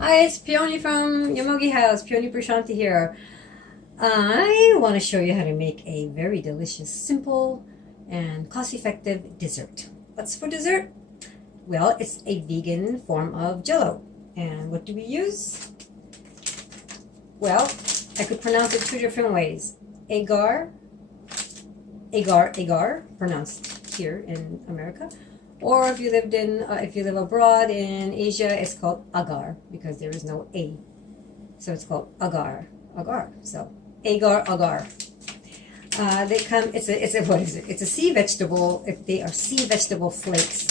Hi, it's Peony from Yomogi House. Peony Prashanti here. I want to show you how to make a very delicious, simple, and cost-effective dessert. What's for dessert? Well, it's a vegan form of jello. And what do we use? Well, I could pronounce it two different ways. Agar, agar, pronounced here in America. Or if you live abroad in Asia, it's called agar because there is no a, so it's called agar, agar. So agar. They come. It's a what is it? It's a sea vegetable. If they are sea vegetable flakes,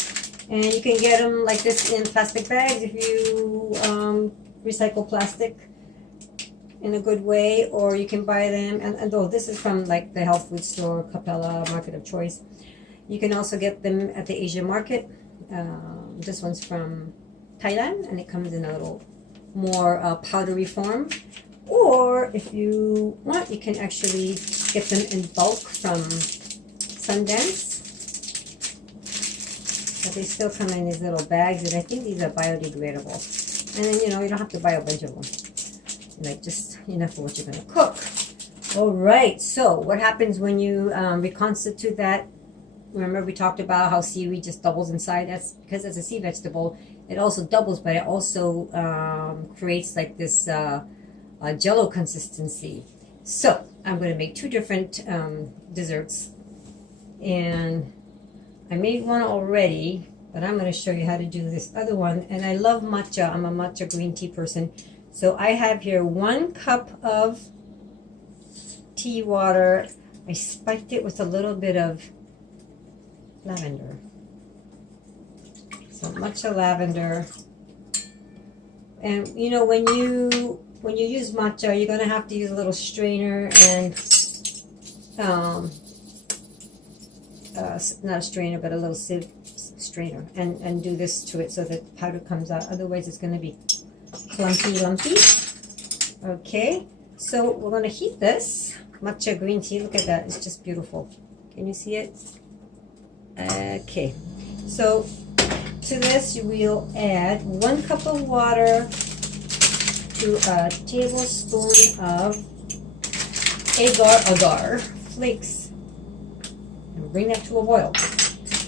and you can get them like this in plastic bags if you recycle plastic in a good way, or you can buy them. And though this is from like the health food store, Capella, Market of Choice. You can also get them at the Asian market. This one's from Thailand, and it comes in a little more powdery form. Or if you want, you can actually get them in bulk from Sundance. But they still come in these little bags, and I think these are biodegradable. And then, you don't have to buy a bunch of them. Like just enough for what you're going to cook. All right, so what happens when you reconstitute that? Remember we talked about how seaweed just doubles inside? That's because it's a sea vegetable. It also doubles, but it also creates like this jello consistency. So I'm going to make two different desserts. And I made one already, but I'm going to show you how to do this other one. And I love matcha. I'm a matcha green tea person. So I have here 1 cup of tea water. I spiked it with a little bit of lavender. So matcha lavender. And when you use matcha, you're gonna have to use a little strainer and not a strainer, but a little sieve strainer, and do this to it so that powder comes out. Otherwise, it's gonna be lumpy. Okay, so we're gonna heat this matcha green tea. Look at that; it's just beautiful. Can you see it? Okay, so to this you will add 1 cup of water to a tablespoon of agar flakes, and bring that to a boil.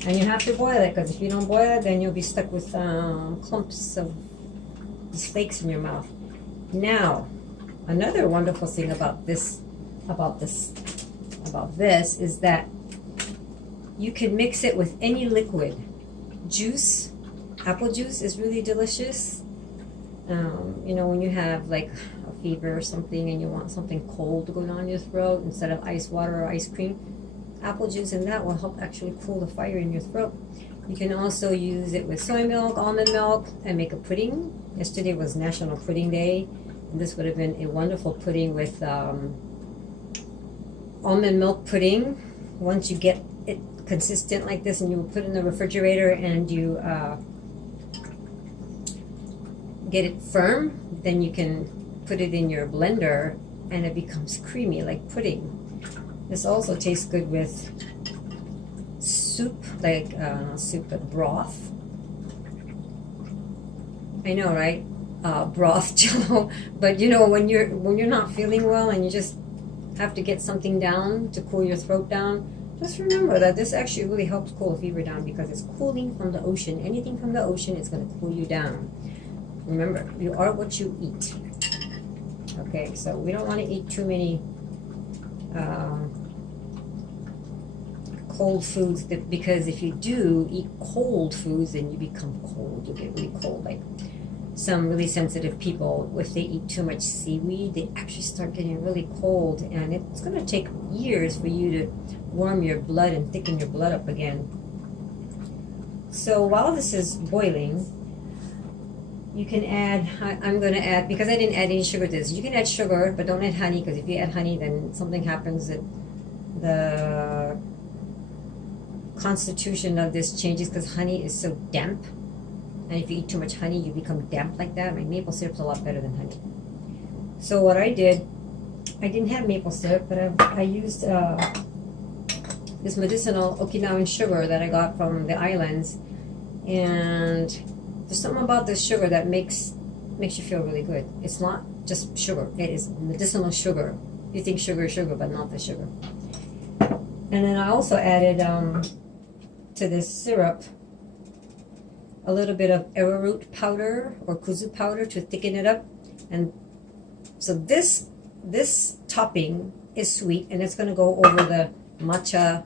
And you have to boil it, because if you don't boil it, then you'll be stuck with clumps of these flakes in your mouth. Now, another wonderful thing about this is that you can mix it with any liquid. Juice, apple juice is really delicious. When you have like a fever or something and you want something cold to go down your throat instead of ice water or ice cream, apple juice and that will help actually cool the fire in your throat. You can also use it with soy milk, almond milk, and make a pudding. Yesterday was National Pudding Day, and this would have been a wonderful pudding with almond milk pudding. Once you get it consistent like this and you put it in the refrigerator and you get it firm, then you can put it in your blender and it becomes creamy like pudding. This also tastes good with soup, like not soup but broth. I know, right? Broth jello. But when you're not feeling well and you just have to get something down to cool your throat down, just remember that this actually really helps cool the fever down, because it's cooling from the ocean. Anything from the ocean is going to cool you down. Remember, you are what you eat. Okay, so we don't want to eat too many cold foods, because if you do eat cold foods, then you become cold. You get really cold. Like some really sensitive people, if they eat too much seaweed, they actually start getting really cold, and it's going to take years for you to warm your blood and thicken your blood up again. So while this is boiling, you can add, I'm going to add, because I didn't add any sugar to this, you can add sugar, but don't add honey, because if you add honey, then something happens that the constitution of this changes, because honey is so damp. And if you eat too much honey, you become damp like that. My maple syrup's a lot better than honey. So what I did, I didn't have maple syrup, but I used this medicinal Okinawan sugar that I got from the islands. And there's something about this sugar that makes makes you feel really good. It's not just sugar. It is medicinal sugar. You think sugar is sugar, but not the sugar. And then I also added to this syrup a little bit of arrowroot powder or kuzu powder to thicken it up. And so this topping is sweet, and it's going to go over the matcha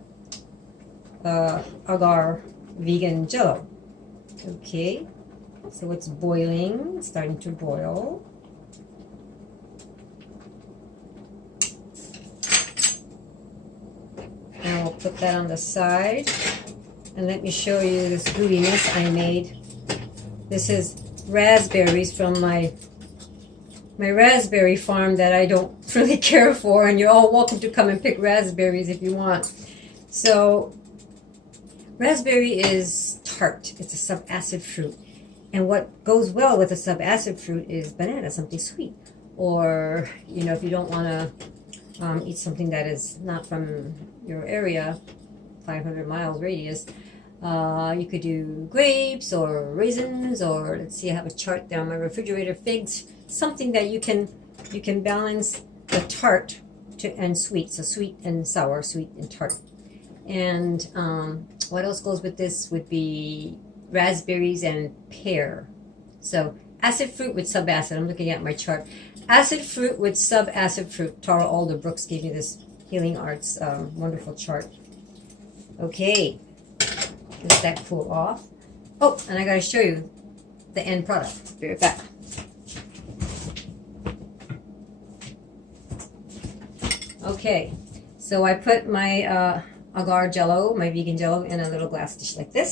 agar vegan jello. Okay, so it's boiling, starting to boil. And I'll put that on the side. And let me show you this gooiness I made. This is raspberries from my raspberry farm that I don't really care for, and you're all welcome to come and pick raspberries if you want. So raspberry is tart. It's a subacid fruit. And what goes well with a subacid fruit is banana, something sweet. Or, you know, if you don't want to eat something that is not from your area, 500 miles radius, you could do grapes or raisins, or let's see, I have a chart there on my refrigerator, figs, something that you can balance the tart and sweet. So sweet and sour, sweet and tart. And what else goes with this would be raspberries and pear. So acid fruit with subacid. I'm looking at my chart. Acid fruit with subacid fruit. Tara Alder Brooks gave me this Healing Arts wonderful chart. Okay, let that cool off. Oh, and I gotta show you the end product. Be right back. Okay, so I put my agar jello, my vegan jello, in a little glass dish like this.